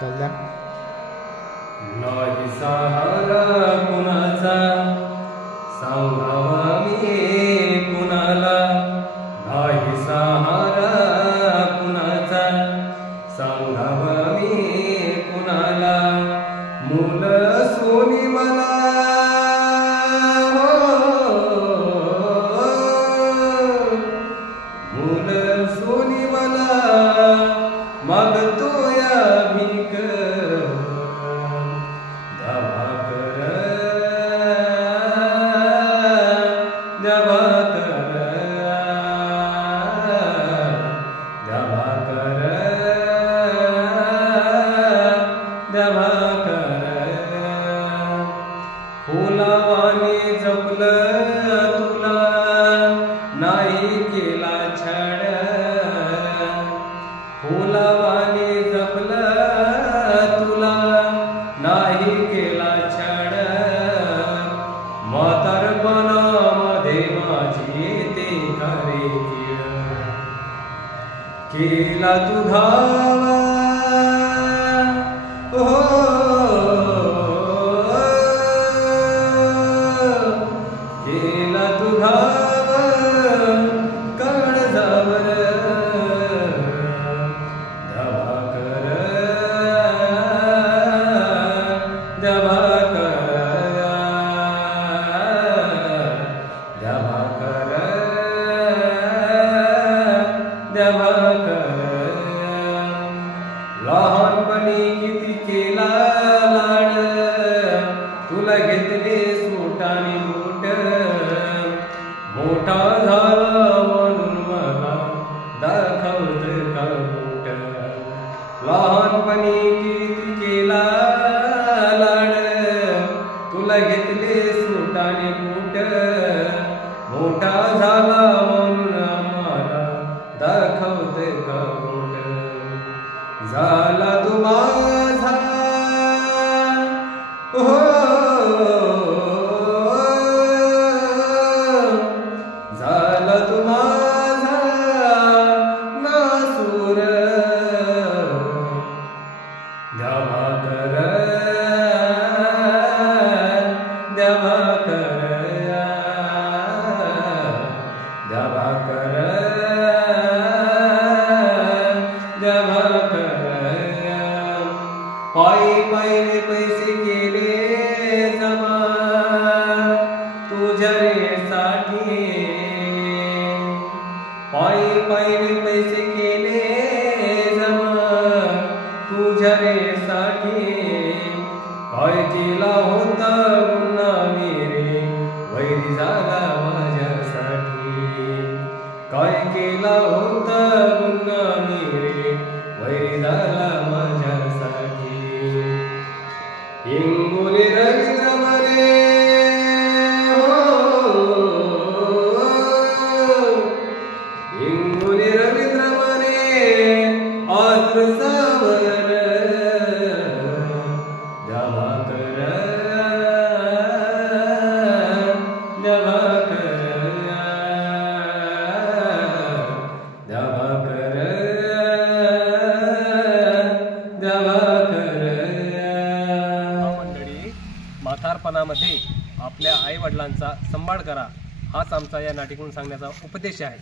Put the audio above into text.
कल्याण नाही सहारा कुणाचा सांगावा मी कुणाला, नाही सहारा कुणाचा सांगावा मी कुणाला, मूल सोनी मला मूल सोनी मला मागतो या भीक, फुलावाने जपलं तुला नाही केला छळ, फुलावाने जपलं तुला नाही केला छळ, म्हातारपणामध्ये माझी येते खरे केला तू धावा केला तू धावा काळजावर, धावा कर धावा कर धावा कर धावा कर, लहानपणी किती केला लाड तुला घेतले सोटाने बोट, मोठा झाला म्हणून मला दाखवत का बोट, लहानपणी किती केला लाड तुला घेतले सोटाने बोट, मोठा झाला म्हणून आम्हाला दाखवत का बोट, झाला तू माझा झाला तू माझा नासूर, धावा कर धावा कर धावा कर धावा कर, पायी पायी पैसे केले जमा तुझ्या साठी, पायी पायी पैसे केले जमा तुझ्या साठी, काय केला होता गुन्हा मेरे वैरी झाला माझ्यासाठी, काय केला होता गुन्हा मेरे वैरी झाला माझ्यासाठी, इंगोली रवींद्र मरे इंगोली रवींद्र मरे आत्रसावर, धावा कर धावा कर धावा कर धावा कर. मंडळी, म्हातारपणामध्ये आपल्या आई वडिलांचा सांभाळ करा हाच आमचा या नाटिकेतून सांगण्याचा उपदेश आहे.